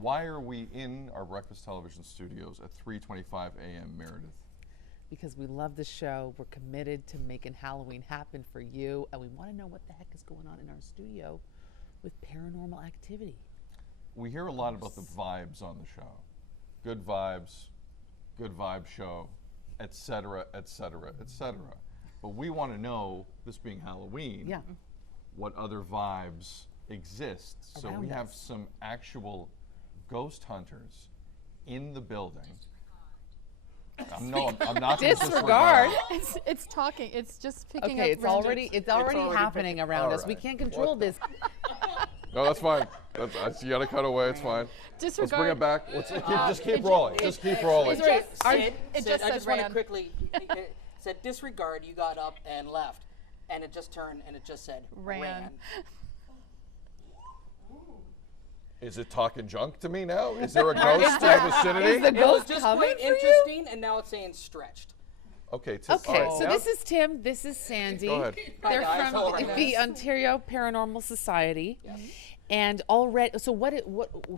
why are we in our breakfast television studios at 3:25 a.m., Meredith? Because we love the show. We're committed to making Halloween happen for you, and we want to know what the heck is going on in our studio with paranormal activity. We hear a lot about the vibes on the show. Good vibes, good vibe show, et cetera, et cetera, et cetera. But we want to know, this being Halloween, Yeah. what other vibes exist. So Around we have us. some actual ghost hunters in the building. I'm not going to Disregard. It's talking. It's just picking Okay, up. it's already happening around us. We Alright. can't control this. No, that's fine. You got to cut away. It's fine. Let's bring Disregard. it back. Just keep rolling. Just keep rolling. It's right. Sid, It Sid, just I said just want to ran. quickly, it said disregard, you got up and left. And it just turned and it just said Ran. Is it talking junk to me now? Is there a ghost in the vicinity? Is the It was ghost just coming quite for you? interesting, and now it's saying stretched. Okay. Okay, all so right, this is Tim, this is Sandy. Go ahead. They're Hi, guys. Hello, from guys. the Ontario Paranormal Society. And already, so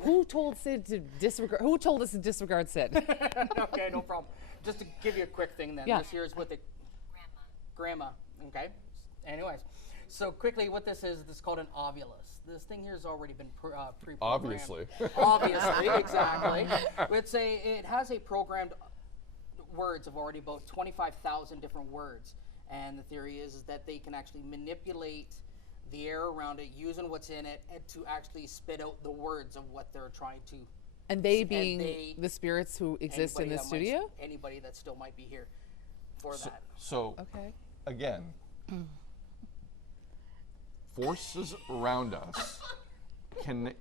who told Sid to disregard, who told us to disregard Sid? Okay, no problem. Just to give you a quick thing then. Yeah. This here is what the grandma. Okay. Anyways, so quickly, what this is called an ovulus. This thing here has already been pre-programmed. Obviously. Obviously, exactly. It has a programmed words of already about 25,000 different words, and the theory is that they can actually manipulate the air around it, using what's in it, and to actually spit out the words of what they're trying to. And they being the spirits who exist in the studio? Anybody that still might be here for that. So, Okay. again, forces around us can,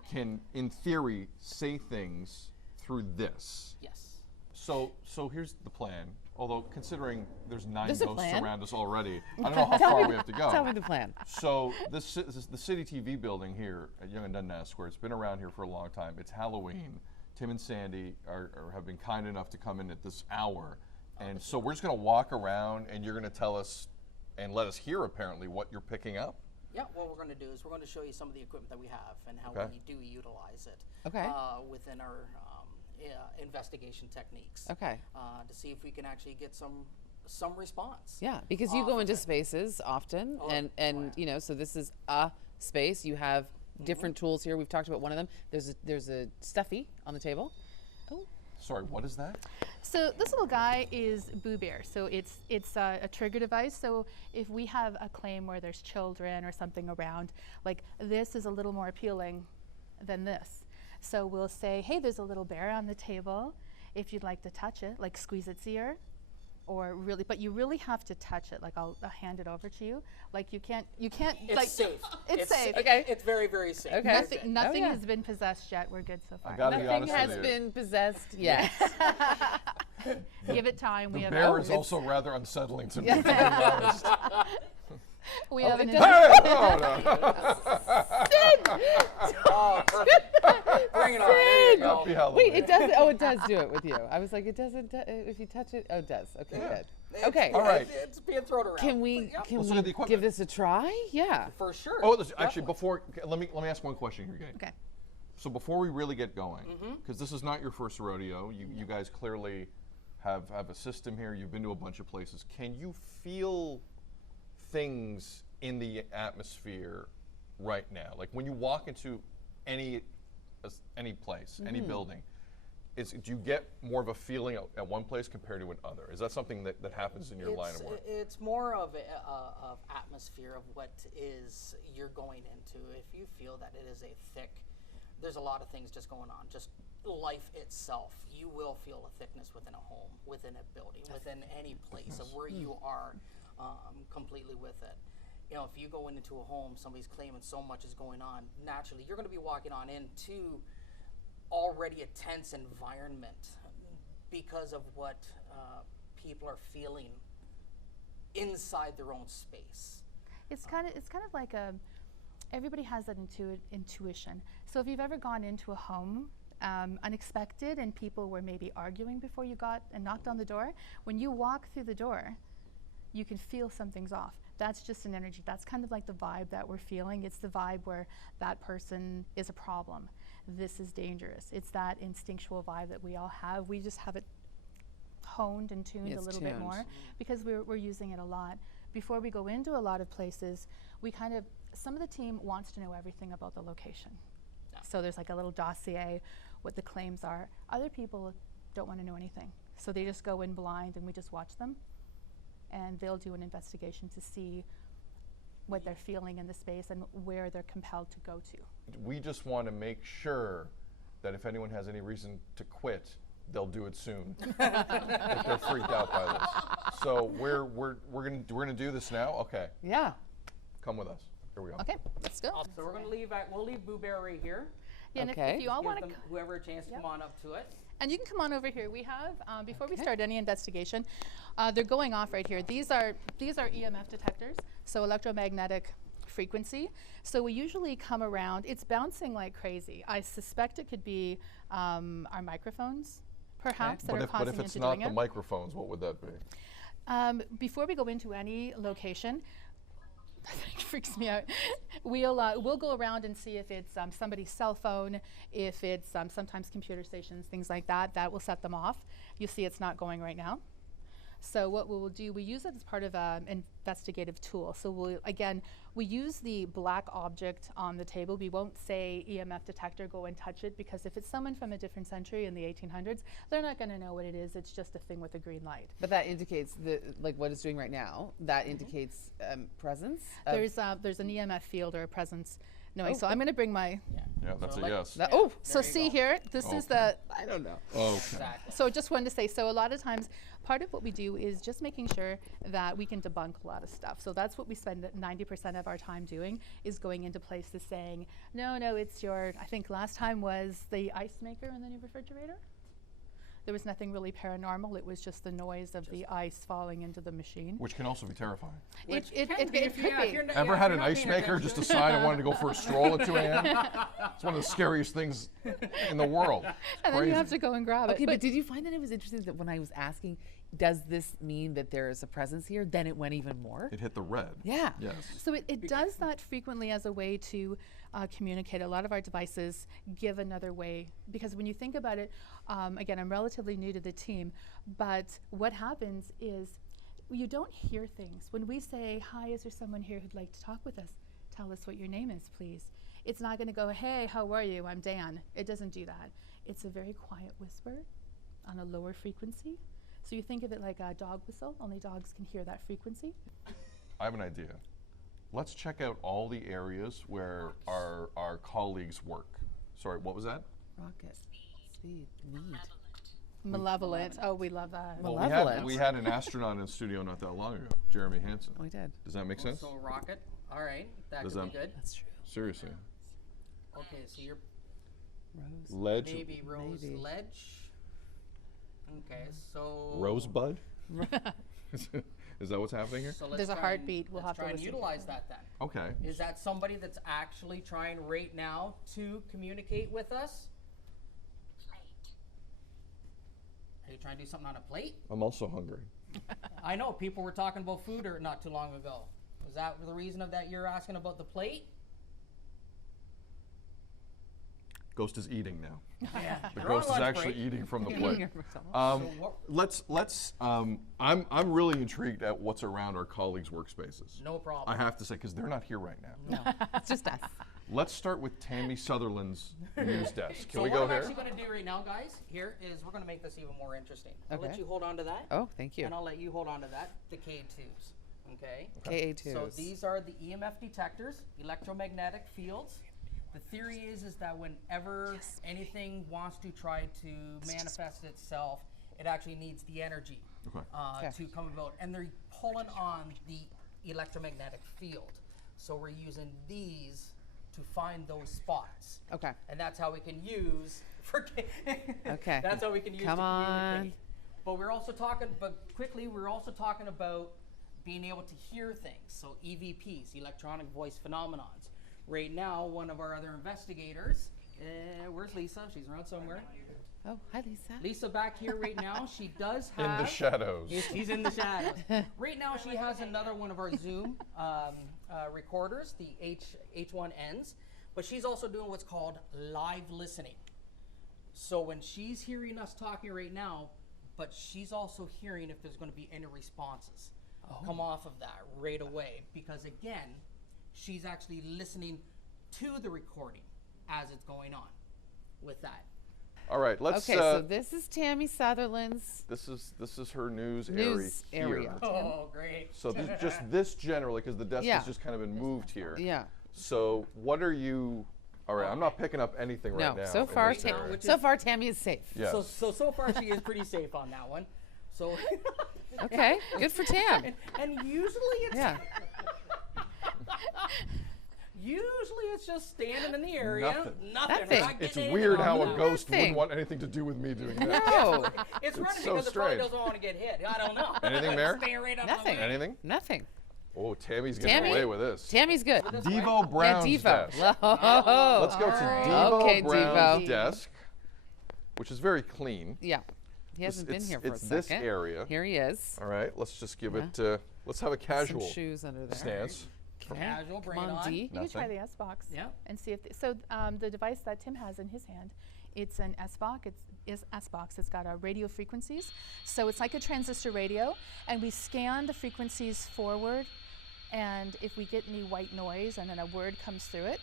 in theory, say things through this. Yes. So here's the plan. Although, considering there's 9 There's a ghosts plan. around us already, I don't know how far we have to go. Tell me the plan. So this is the City TV building here at Yonge and Dundas Square. It's been around here for a long time. It's Halloween. Tim and Sandy have been kind enough to come in at this hour. And so we're just going to walk around, and you're going to tell us and let us hear, apparently, what you're picking up. Yeah, what we're going to do is we're going to show you some of the equipment that we have and how Okay. we do utilize it Okay. within our investigation techniques. Okay. To see if we can actually get some response. Yeah, because you off go of into it. spaces often, Oh, and yeah. you know, so this is a space. You have different tools here. We've talked about one of them. There's a stuffy on the table. Oh, Sorry, what is that? So this little guy is Boo Bear. So it's a trigger device. So if we have a claim where there's children or something around, like this is a little more appealing than this. So we'll say, hey, there's a little bear on the table. If you'd like to touch it, like squeeze its ear, or really, but you really have to touch it. Like I'll hand it over to you. Like you can't. It's like, safe. It's safe. Okay. It's very, very safe. Okay. Nothing yeah. has been possessed yet. We're good so far. gotta be nothing honest has with you. been possessed yet. Give it time. We The have bear a- is also rather unsettling to me, to be honest. we have an it in- doesn't- Oh, perfect. Bring it on. There you go. Happy Halloween. Wait, it does. Oh, it does do it with you. I was like, it doesn't. If you touch it, oh, it does. Okay, good. Okay. All right. It's being thrown around. Can we Yep. can Let's look at the we equipment. give this a try? Yeah. For sure. Oh, actually, Definitely. before let me ask one question here, gang. Okay. So before we really get going, because this is not your first rodeo, you guys clearly have a system here. You've been to a bunch of places. Can you feel things in the atmosphere right now? Like when you walk into any place, any building, do you get more of a feeling at one place compared to another? Is that something that happens in your line of work? It's more of of atmosphere of what is you're going into. If you feel that it is there's a lot of things just going on. Just life itself. You will feel a thickness within a home, within a building, within any place of where you are completely with it. You know, if you go into a home, somebody's claiming so much is going on, naturally you're going to be walking on into already a tense environment because of what people are feeling inside their own space. It's kind of like everybody has that intuition. So if you've ever gone into a home unexpected and people were maybe arguing before you got and knocked on the door, when you walk through the door, you can feel something's off. That's just an energy. That's kind of like the vibe that we're feeling. It's the vibe where that person is a problem. this is dangerous. It's that instinctual vibe that we all have. We just have it honed and tuned a It's little bit tuned. more because we're using it a lot. Before we go into a lot of places, some of the team wants to know everything about the location. So there's like a little dossier, what the claims are. Other people don't want to know anything. So they just go in blind and we just watch them. And they'll do an investigation to see what they're feeling in the space and where they're compelled to go to. We just want to make sure that if anyone has any reason to quit, they'll do it soon. If they're freaked out by this. So we're gonna do this now. Okay, Yeah. come with us. Here we go. Okay, let's go. So we're going to we'll leave Boo Bear right here. Yeah, and Okay. if you all Give want to, them, whoever a chance to Yep. come on up to it. and you can come on over here. We have before we start any investigation, they're going off right here. These are EMF detectors, so electromagnetic frequency. So we usually come around. It's bouncing like crazy. I suspect it could be our microphones, perhaps, that But are if causing it's it to not doing the it. microphones, what would that be? Before we go into any location, it freaks me out. We'll go around and see if it's somebody's cell phone, if it's sometimes computer stations, things like that. That will set them off. You see, it's not going right now. So what we will do, we use it as part of an investigative tool. So we use the black object on the table. We won't say EMF detector, go and touch it, because if it's someone from a different century in the 1800s, they're not going to know what it is. It's just a thing with a green light. But that indicates like what it's doing right now. That indicates presence. of- There's an EMF field or a presence. No, so I'm going to bring my. Yeah, that's So a like- yes. that- Yeah. oh, So There you see go. here, this is the. I don't know. Okay. Exactly. So just wanted to say, so a lot of times, part of what we do is just making sure that we can debunk a lot of stuff. So that's what we spend 90% of our time doing, is going into places saying, no, it's I think last time was the ice maker in the new refrigerator. There was nothing really paranormal. It was just the noise of the ice falling into the machine. Which can also be terrifying. It Can could be if you- yeah, if be. you're not- Ever yeah, had if an you're not ice paying maker attention. just decide I wanted to go for a stroll at 2 a.m.? It's one of the scariest things in the world. And then you have Crazy. to go and grab Okay, it. but did you find that it was interesting that when I was asking, does this mean that there is a presence here? Then it went even more. It hit the red. Yeah. Yes. So it does that frequently as a way to communicate. A lot of our devices give another way, because when you think about it, again, I'm relatively new to the team, but what happens is you don't hear things. When we say, hi, is there someone here who'd like to talk with us? Tell us what your name is, please. It's not going to go, hey, how are you? I'm Dan. It doesn't do that. It's a very quiet whisper on a lower frequency. So you think of it like a dog whistle, only dogs can hear that frequency. I have an idea. Let's check out all the areas where our colleagues work. Sorry, what was that? Rocket. Speed. Need. Malevolent. Oh, we love that. Well, Malevolent. we had an astronaut in the studio not that long ago, Jeremy Hansen. Oh, we did. Does that make sense? So rocket. All right. That Does could that- be good. That's true. Seriously. Okay, so you're Rose. Ledge. maybe Rose Maybe. Ledge. Okay, so Rosebud? Is that what's happening here? So let's There's a try heartbeat. And, We'll let's have to try and listen utilize that then. Okay. Is that somebody that's actually trying right now to communicate with us? Are you trying to do something on a plate? I'm also hungry. I know people were talking about food or not too long ago. Was that the reason of that you're asking about the plate? Ghost is eating now. Yeah. The You're on ghost is lunch actually break. eating from the Eating plate. your McDonald's. Let's. I'm really intrigued at what's around our colleagues' workspaces. No problem. I have to say, because they're not here right now. No, it's just us. Let's start with Tammy Sutherland's news desk. Can so we what go I'm here? actually going to do right now, guys, here is we're going to make this even more interesting. I'll let Okay. you hold on to that. Oh, thank you. And I'll let you hold on to that, the K2s. Okay? KA2s. So these are the EMF detectors, electromagnetic fields. The theory is that whenever anything wants to try to manifest itself, it actually needs the energy Okay. Okay. to come about. And they're pulling on the electromagnetic field. So we're using these to find those spots. Okay. And that's how we can use for Okay. That's how we can use Come to on. communicate. But we're also talking about being able to hear things. So EVPs, electronic voice phenomenons. Right now, one of our other investigators, where's Lisa? She's around somewhere. Oh, hi, Lisa. Lisa back here right now. She does have. In the shadows. She's in the shadows. Right now, she has another one of our Zoom recorders, the H1Ns. but she's also doing what's called live listening. So when she's hearing us talking right now, but she's also hearing if there's going to be any responses come off of that right away. Because again, she's actually listening to the recording as it's going on with that. All right, let's. Okay, so this is Tammy Sutherland's This is her news area. here. Oh, great. So this generally, because the desk Yeah. has just kind of been moved here. Yeah. So what are you? All right, I'm not picking up anything right No, now. so in far, this area. Which so is- far Tammy is safe. Yes. So far she is pretty safe on that one. So Okay, good for Tam. and usually it's Yeah. usually it's just standing in the area. Nothing. Nothing. Nothing. We're not It's getting weird anything how on a that. ghost Nothing. wouldn't want anything to do with me doing that. No, It's running so because it probably strange. doesn't want to get hit. I don't know. Anything, Mayor? Stay right up Nothing. on the Anything? nothing. Oh, Tammy's getting Tammy? away with this. Tammy's good. Devo Brown's Yeah, Devo. desk. Oh. Let's go to Devo Okay, Brown's Devo. desk, which is very clean. Yeah. He hasn't been here for it's a this second. area. Here he is. All right, let's just give Yeah. it. Let's have a casual Some shoes under there. stance. Okay. Casual, Come bring it on, on. D. You can try Nothing. the S box. Yeah. And see if the device that Tim has in his hand, it's an S box. It's S box. It's got radio frequencies, so it's like a transistor radio, and we scan the frequencies forward, and if we get any white noise and then a word comes through it,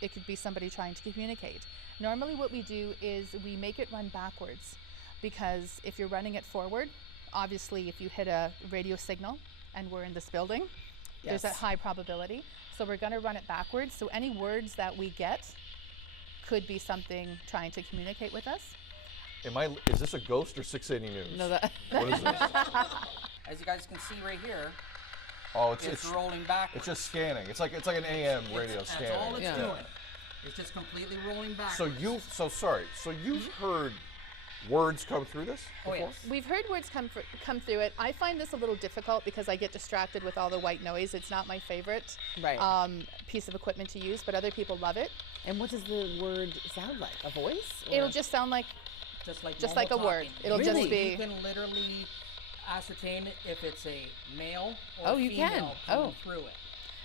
it could be somebody trying to communicate. Normally, what we do is we make it run backwards, because if you're running it forward, obviously, if you hit a radio signal, and we're in this building. There's a Yes. high probability. So we're going to run it backwards. So any words that we get could be something trying to communicate with us. Is this a ghost or 680 News? No, that. What is this? As you guys can see right here, Oh, it's rolling backwards. It's just scanning. It's like an AM radio That's scanning. all it's Yeah. doing. It's just completely rolling backwards. So you've heard words come through this? Oh, before? yes. We've heard words come through it. I find this a little difficult because I get distracted with all the white noise. It's not my favorite Right. piece of equipment to use, but other people love it. And what does the word sound like? A voice? It'll or- just sound like Just like Just normal like a word. talking. It'll just be- You can literally ascertain if it's a male or Oh, you can. female coming Oh. through it.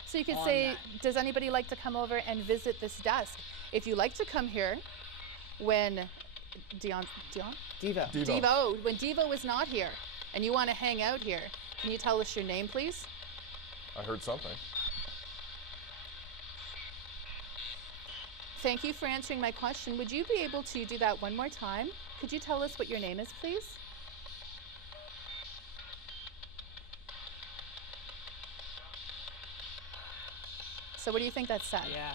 So you could on say, that. does anybody like to come over and visit this desk? If you like to come here, when Devo. Devo, when Devo is not here, and you want to hang out here, can you tell us your name, please? I heard something. Thank you for answering my question. Would you be able to do that one more time? Could you tell us what your name is, please? So what do you think that said? Yeah.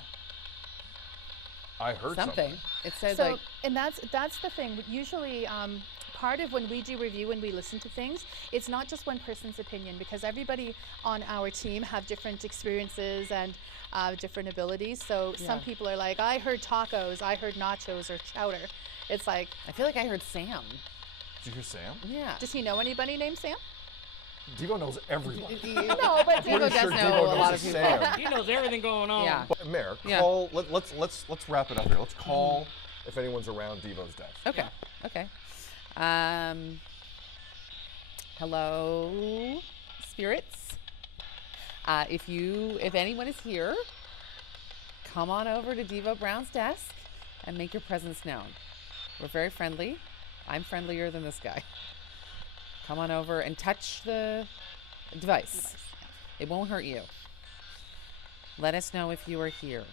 I heard Something. It says So, like, and that's the thing. Usually, part of when we do review and we listen to things, it's not just one person's opinion, because everybody on our team have different experiences and different abilities. So some Yeah. people are like, I heard tacos, I heard nachos or chowder. It's like, I feel like I heard Sam. Did you hear Sam? Yeah. does he know anybody named Sam? Devo knows everyone. No, but Devo Pretty does sure know Devo a knows lot a of people. Sam. He knows everything going on. Yeah. But Mayor, Yeah. call. Let's wrap it up here. Let's call if anyone's around Devo's desk. Okay. Okay. Hello, spirits. If anyone is here, come on over to Devo Brown's desk and make your presence known. We're very friendly. I'm friendlier than this guy. Come on over and touch the device. It won't hurt you. Let us know if you are here.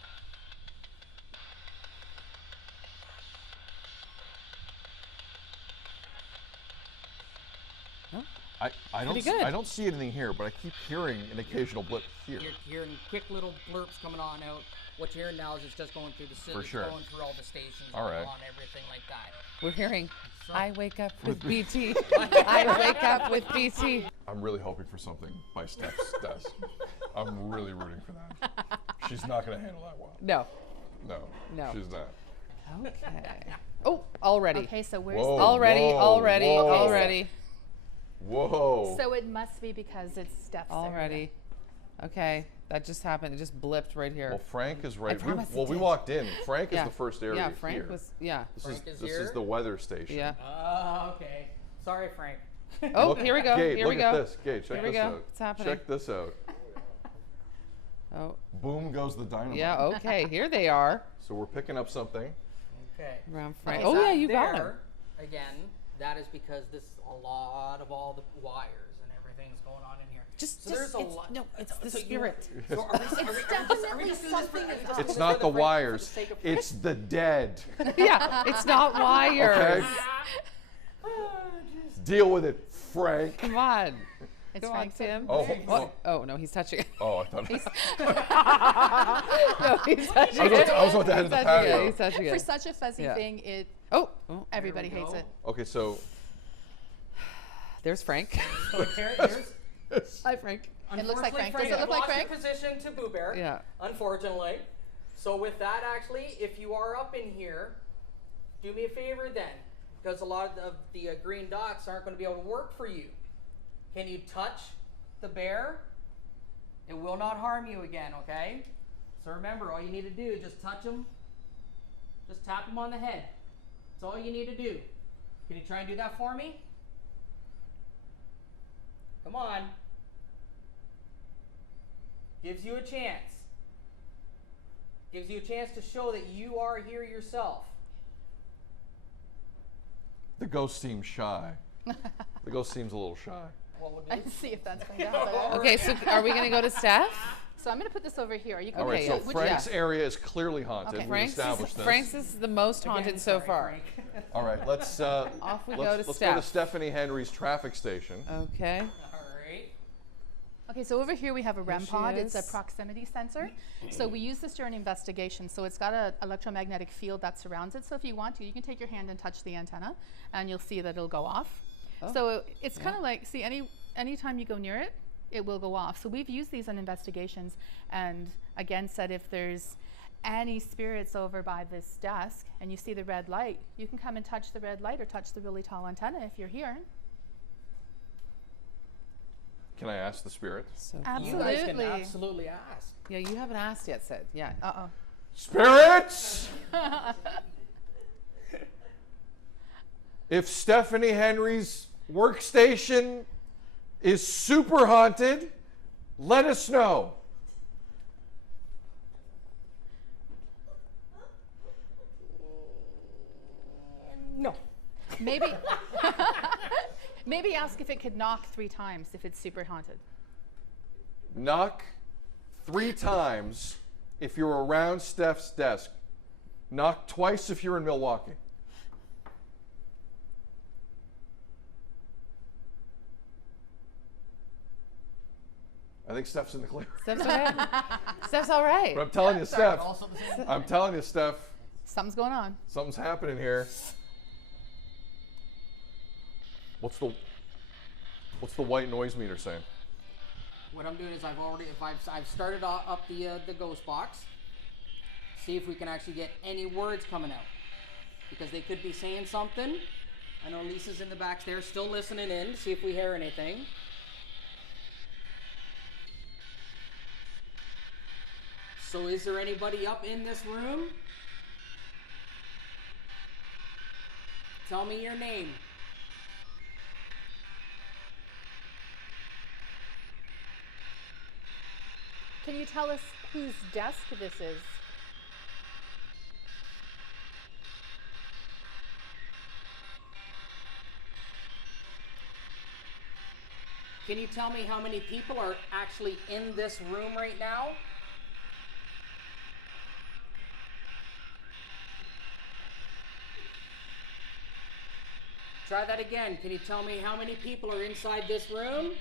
I don't Pretty good. I don't see anything here, but I keep hearing an occasional blip here. You're hearing quick little blurps coming on out. What you're hearing now is it's just going through the city, For sure. going through all the stations, All right. on everything like that. We're hearing, So- I wake up with BT. I wake up with BT. I'm really hoping for something by Steph's desk. I'm really rooting for that. She's not going to handle that well. No. No, she's not. Okay. Oh, already. Okay, so where's Whoa. Already. Whoa. Whoa. So it must be because it's Steph's area. Already. Okay. That just happened. It just blipped right here. Well, Frank is right. promise We it did. walked in. Frank yeah. is the first area Yeah, Frank here. was, yeah. Frank is This here? is the weather station. Yeah. Okay. Sorry, Frank. Oh, Look- here we go. Gabe, here we look go. at this. Gabe, check Here we this go. out. It's happening. Check this out. Oh, Boom goes the dynamite. yeah, okay, here they are. So we're picking up something. Okay. Around Frank. Okay, Oh, so yeah, you got him. there, again, that is because this a lot of all the wires and everything's going on in here. Just, so there's a it's, lot. no, it's the so you- spirit. So are we just doing this for- are we just It's doing this not for the for wires. sake of- It's the dead. Yeah, it's not wires. Okay? Deal with it, Frank. Come on. It's Come on, Frank's Tim. Oh, What? Oh, no, he's touching it. oh, I thought. No, he's touching I was about to head to the He's touching it. patio. He's touching For it. such a fuzzy Yeah. thing, Oh, everybody There we hates go. it. Okay, so there's Frank. So here's Hi, Frank. It looks like unfortunately, Frank. Does it look like I've lost Frank? your position to Boo Bear. Yeah. Unfortunately. So with that, actually, if you are up in here, do me a favor then, because a lot of the green dots aren't going to be able to work for you. Can you touch the bear? It will not harm you again, okay? So remember, all you need to do is just touch him. Just tap him on the head. That's all you need to do. Can you try and do that for me? Come on. Gives you a chance. Gives you a chance to show that you are here yourself. the ghost seems shy. The ghost seems a little shy. What we'll do Let's see if that's going to happen. Okay, so are we going to go to Steph? So I'm going to put this over here. You can All right, Okay, so yes. Which- Frank's yeah. area is clearly haunted. Okay. We've Frank's established this. Frank's is the most haunted Again, so sorry, far. Frank. All right, let's Off we go to let's go to Steph. Stephanie Henry's traffic station. Okay. All right. Okay, so over here we have a REM Here she pod. It's a is. proximity sensor. So we use this during investigation. So it's got an electromagnetic field that surrounds it. So if you want to, you can take your hand and touch the antenna, and you'll see that it'll go off. Oh, So it's kind of like, see, anytime you go near it, it will go off. So we've used these in investigations, and again said if there's any spirits over by this desk and you see the red light, you can come and touch the red light or touch the really tall antenna if you're here. Can I ask the spirit? So You guys can Absolutely. absolutely ask. yeah, you haven't asked yet, Sid. Yeah. Uh-oh. Spirits! If Stephanie Henry's workstation is super haunted, let us know. No. Maybe, maybe ask if it could knock 3 times if it's super haunted. Knock 3 times if you're around Steph's desk. Knock twice if you're in Milwaukee. I think Steph's in the clear. Steph's okay. Steph's all right. But I'm telling you, Steph. Also the same. I'm telling you, Steph. Something's going on. Something's happening here. What's the white noise meter saying? What I'm doing is I've started up the ghost box. See if we can actually get any words coming out, because they could be saying something. I know Lisa's in the back there, still listening in to see if we hear anything. So is there anybody up in this room? Tell me your name. Can you tell us whose desk this is? Can you tell me how many people are actually in this room right now? Try that again. Can you tell me how many people are inside this room?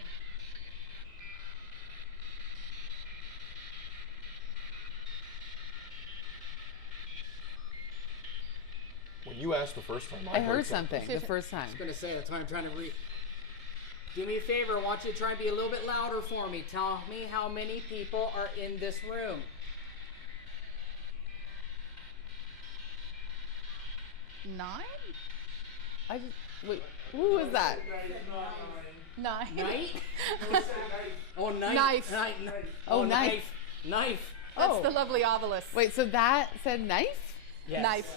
When you asked the first time, I heard something the first time. I was going to say, that's why I'm trying to read. Do me a favor. I want you to try and be a little bit louder for me. Tell me how many people are in this room. Nine? I just wait. Who was that? Nine. Night? Oh, knife. Knife. Knife. Oh, knife. Knife. That's Oh. the lovely obelisk. Wait, so that said knife? Yes. Knife.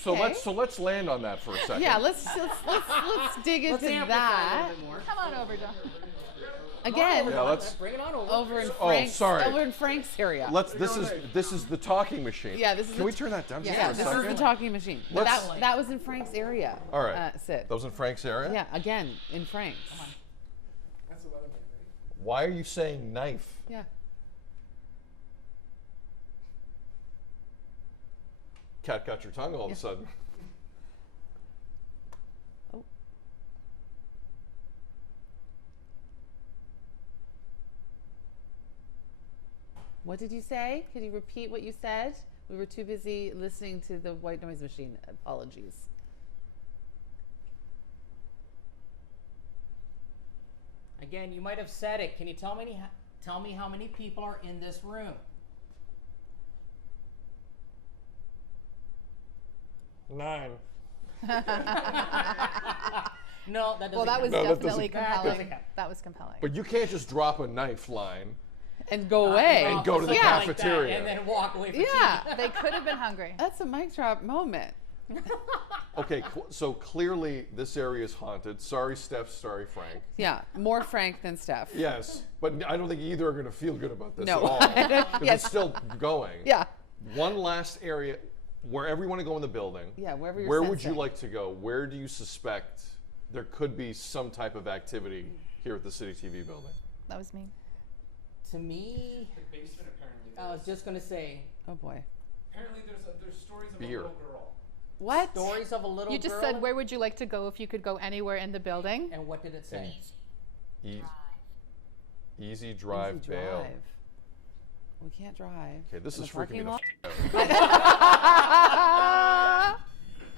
So Okay. let's land on that for a second. Yeah, let's dig Let's into amplify that. a little bit more. Come on over, John. Again, Yeah, let's- bring it on over. over in Oh, Frank's, sorry. over in Frank's area. This is the talking machine. Yeah, this is Can the we turn that down just yeah, for a this is second? the talking machine. But Let's- that was in Frank's area. All right. Sid. That was in Frank's area? Yeah, again, in Frank's. That's the weatherman, right? Why are you saying knife? Yeah. Cat got your tongue all of a sudden. Oh. What did you say? Could you repeat what you said? We were too busy listening to the white noise machine. Apologies. Again, you might have said it. Can you tell me how many people are in this room? 9. No, that doesn't. Well, that was No, that definitely doesn't- that doesn't compelling. count. That was compelling. But you can't just drop a knife line. And go away. And go to the Something like cafeteria. that, and then walk away. For Yeah. tea. They could have been hungry. That's a mic drop moment. Okay, so clearly this area is haunted. Sorry, Steph. Sorry, Frank. Yeah, more Frank than Steph. Yes, but I don't think either are going to feel good about this No. at all. Because Yes. it's still going. Yeah. One last area, wherever you want to go in the building. Yeah, wherever you're Where would you sensing. like to go? Where do you suspect there could be some type of activity here at the City TV building? That was me. To me, The basement apparently. I was just gonna say Oh boy. Apparently there's stories of Beer. a little girl. What? stories of a little You just girl. said, where would you like to go if you could go anywhere in the building? And what did it say? Easy drive Easy bail. drive. We can't drive. Okay, this in is the freaking me parking the lot. out.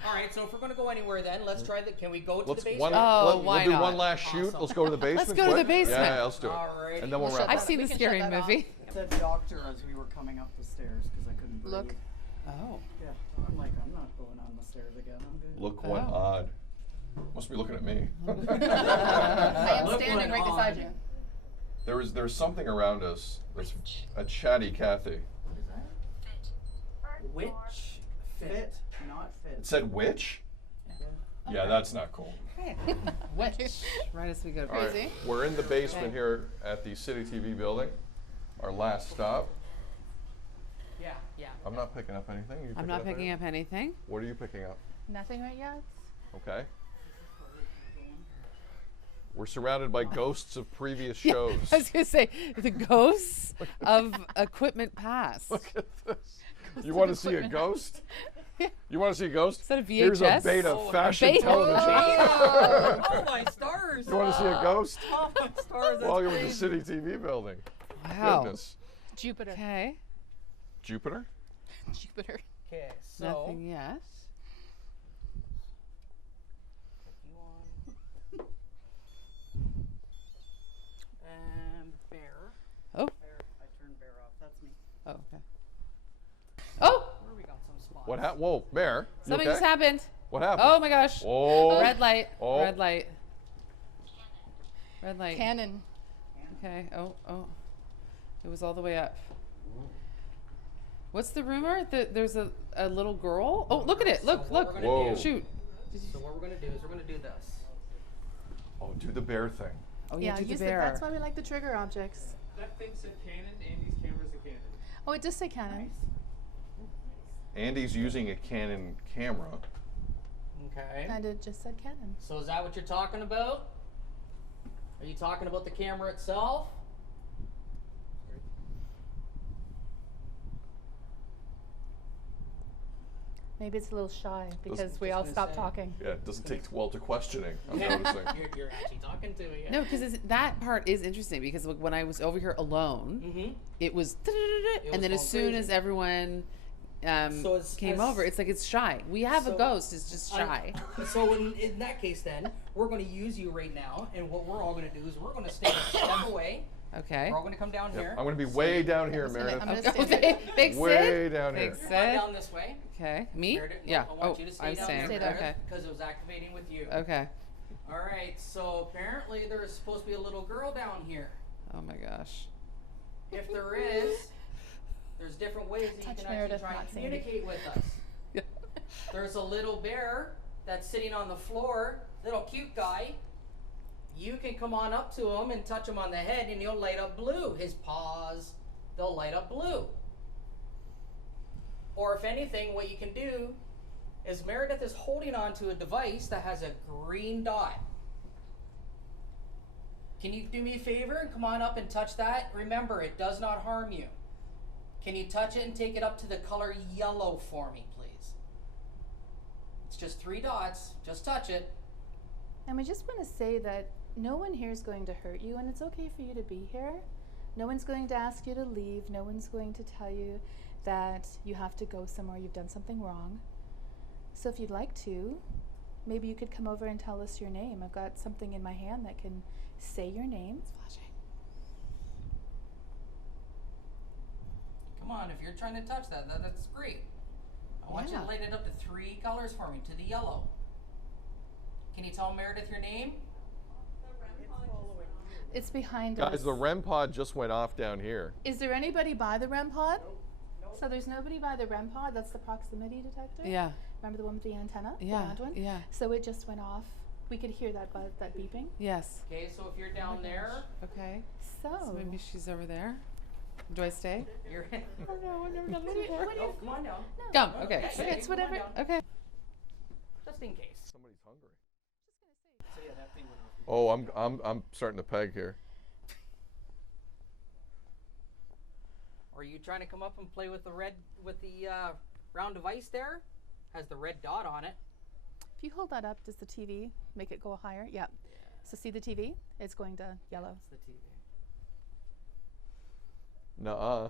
All right, so if we're gonna go anywhere, then let's try the. Can we go to Let's the basement? Oh, we'll why do not? one last shoot. Awesome. Let's go to the basement. Let's go to the quick. basement. Yeah, let's do it. Alrighty. And then we'll We'll wrap shut up. I've seen We the can scary shut that movie. The doctor as we were coming up the stairs because I couldn't breathe. Look. Oh. Yeah, I'm like, I'm not going on the stairs again. I'm good. Look what Oh. odd. Must be looking at me. I am Look standing what right beside on. you. There's something around us that's a chatty Kathy. Which Fit, not fit. It said witch? Yeah, that's not cool. Which? Right as we go. All right, Crazy. we're in the basement Okay. here at the City TV building. Our last stop. Yeah, yeah. I'm not picking up anything. You I'm not picking up anything. What are you picking up? Nothing right yet? Okay. We're surrounded by ghosts of previous shows. I was gonna say the ghosts of equipment past. Look at this. You want to see a equipment. ghost? You want to see a ghost? Is that a Here's a VHS? beta Oh, fashion beta. television. Oh my stars! You want to see a ghost? Oh my stars! That's While you're in the crazy. City TV building. Wow. Goodness. Jupiter. Okay. Jupiter? Jupiter. Okay, so Nothing yet. bear. Oh. Bear, I turned bear off. That's me. Oh. Okay. Oh. Where we got some spots. What happened? Whoa, Bear. You Something okay? just happened. What happened? Oh my gosh. Oh. Red light. Oh. Red light. Red light. Cannon. Okay. Oh. Oh. It was all the way up. What's the rumor? That there's a little girl? Oh, look at it. Look, So what look. we're gonna Whoa. do- Shoot. So what we're gonna do is we're gonna do this. Oh, do the bear thing. Oh, Yeah, you do use the the, bear. that's why we like the trigger objects. That thing said Canon. Andy's camera's a Canon. Oh, it does say cannon. Andy's using a Canon camera. Okay. And it just said cannon. So is that what you're talking about? Are you talking about the camera itself? Maybe it's a little shy because Doesn't- we all Just stopped gonna say. talking. Yeah, it doesn't take well to questioning. I'm noticing. You're actually talking to me. No, because that part is interesting because like, when I was over here alone, Mm-hmm. it was, was and then as going soon crazy. as everyone So as- came as- over, it's like it's shy. We have a so ghost. It's just shy. So in that case, then we're going to use you right now, and what we're all going to do is we're going to stand a step away. Okay. We're all going to come down here. I'm going to be way down here, I'm gonna- Meredith. I'm gonna Okay. stand there. Big Way Sid. down Big here. Come on Sid. down this way. Okay. Me? Meredith, no, Yeah. I Oh, want you to stay I'm down staying. Stay there, there. Okay. because it was activating with you. Okay. All right. So apparently there is supposed to be a little girl down here. Oh my gosh. If there is, there's different ways that you Touch can actually Meredith, try and not Sandy. communicate with us. There's a little bear that's sitting on the floor, little cute guy. You can come on up to him and touch him on the head and he'll light up blue. His paws, they'll light up blue. Or if anything, what you can do is Meredith is holding onto a device that has a green dot. Can you do me a favor and come on up and touch that? Remember, it does not harm you. Can you touch it and take it up to the color yellow for me, please? It's just 3 dots. Just touch it. And we just want to say that no one here is going to hurt you, and it's okay for you to be here. No one's going to ask you to leave. No one's going to tell you that you have to go somewhere, you've done something wrong. So if you'd like to, maybe you could come over and tell us your name. I've got something in my hand that can say your name. It's flashing. Come on, if you're trying to touch that's great. I want you to light it up to 3 colors for me, to the yellow. Can you tell Meredith your name? It's behind us. Guys, the REM pod just went off down here. Is there anybody by the REM pod? Nope. So there's nobody by the REM pod. That's the proximity detector. Yeah. Remember the one with the antenna? Yeah. The round one? Yeah. So it just went off. We could hear that that beeping. Yes. Okay, so if you're down there, Okay. So Maybe she's over there. Do I stay? you're. Oh no, I've never done this before. Oh, come on down. Come. Okay. Okay. it's whatever. Come on down. Okay. Just in case. Somebody's hungry. So yeah, that thing would. Oh, I'm starting to peg here. Are you trying to come up and play with the round device there? Has the red dot on it. If you hold that up, does the TV make it go higher? Yep. So see the TV? It's going to yellow. It's the TV. Nuh-uh.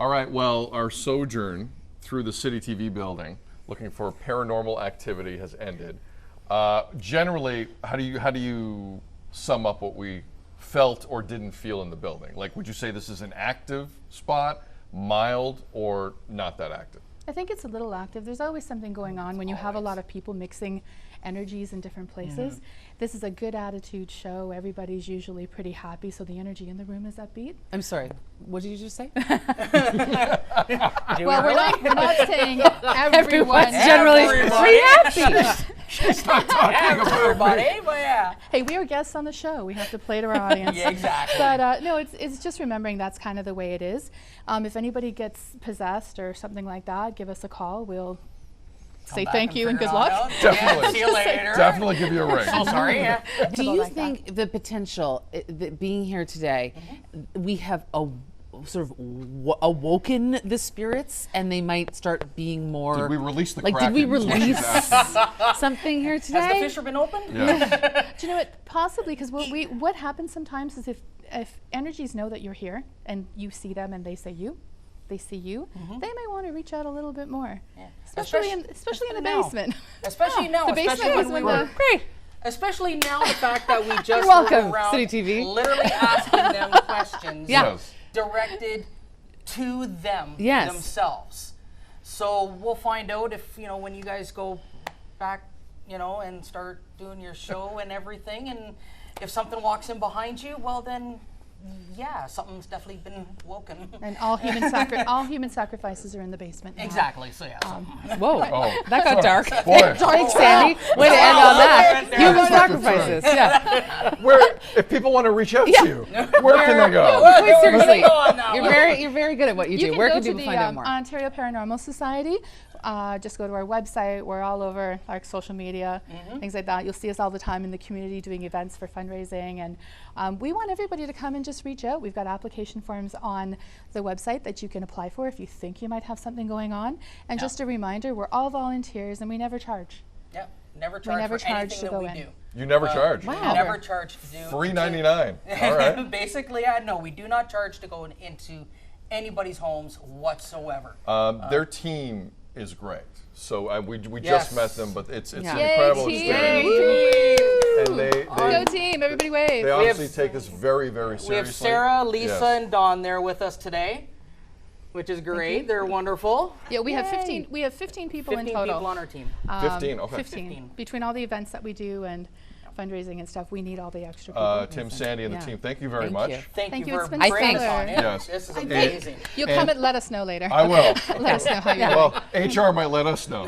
All right, well, our sojourn through the City TV building looking for paranormal activity has ended. Generally, how do you sum up what we felt or didn't feel in the building? Like, would you say this is an active spot, mild, or not that active? I think it's a little active. There's always something going on when you have a lot of people mixing energies in different places. This is a good attitude show. Everybody's usually pretty happy, so the energy in the room is upbeat. I'm sorry. What did you just say? Well, we're not saying everyone. Generally pretty happy. She's not talking about Everybody, me. but yeah. Hey, we are guests on the show. We have to play to our audience. Yeah, exactly. But no, it's just remembering that's kind of the way it is. If anybody gets possessed or something like that, give us a call. We'll say back thank and you and figure good it luck. out. Definitely. Yeah, see you later. Definitely give you a ring. Oh, sorry. Yeah. Do People you like that. think the potential, that being here today, we have sort of awoken the spirits, and they might start being more? Did we release the like? Did we Kraken, is what she's release asking. something here Has the today? fisher been opened? Yeah. Do you know what? Possibly, because what happens sometimes is if energies know that you're here and you see them and they see you, they may want to reach out a little bit more. Yeah. Especially in the now. basement. Especially now. The basement especially was when when we were. Great. Especially now, the fact that we just You're welcome, were around City TV. literally asking them questions Yeah. Yes. directed to them Yes. themselves. So we'll find out if, when you guys go back, and start doing your show and everything, and if something walks in behind you, well then, yeah, something's definitely been woken. And all human sacrifices are in the basement now. Exactly. So yeah. Whoa. Oh, That got dark. boy. Thanks, Sandy. Way to end on that. Human sacrifices. Yeah. Where, if people want to reach out to you, where can they go? Wait, seriously. Go on now. You're very good at what you do. You can Where go can to people the find out more? Ontario Paranormal Society. Just go to our website. We're all over our social media, things like that. You'll see us all the time in the community doing events for fundraising. And we want everybody to come and just reach out. We've got application forms on the website that you can apply for if you think you might have something going on. And just a reminder, we're all volunteers and we never charge. Yep. Never charge never for charge anything to that go we in. do. You never charge. Wow. Never charge to do. $3.99. All right. Basically, no, we do not charge to go into anybody's homes whatsoever. Their team is great. So we Yes. just met them, but it's an Yeah. incredible Yay, team. experience. And Go team, everybody wave. they obviously take this very, very seriously. We have Sarah, Lisa, Yes. and Dawn there with us today, which is great. They're wonderful. Yeah, we have 15. We have 15 people 15 in total. people on our team. 15, okay. 15. Between all the events that we do and fundraising and stuff, we need all the extra people. Tim, Sandy, and Yeah. the team, thank you very Thank much. you. Thank Thank you you, for it's been bringing us stellar. on in. Yes. This is And- amazing. You'll come and let us know later. I will. Let us know how you Well, HR might let us know.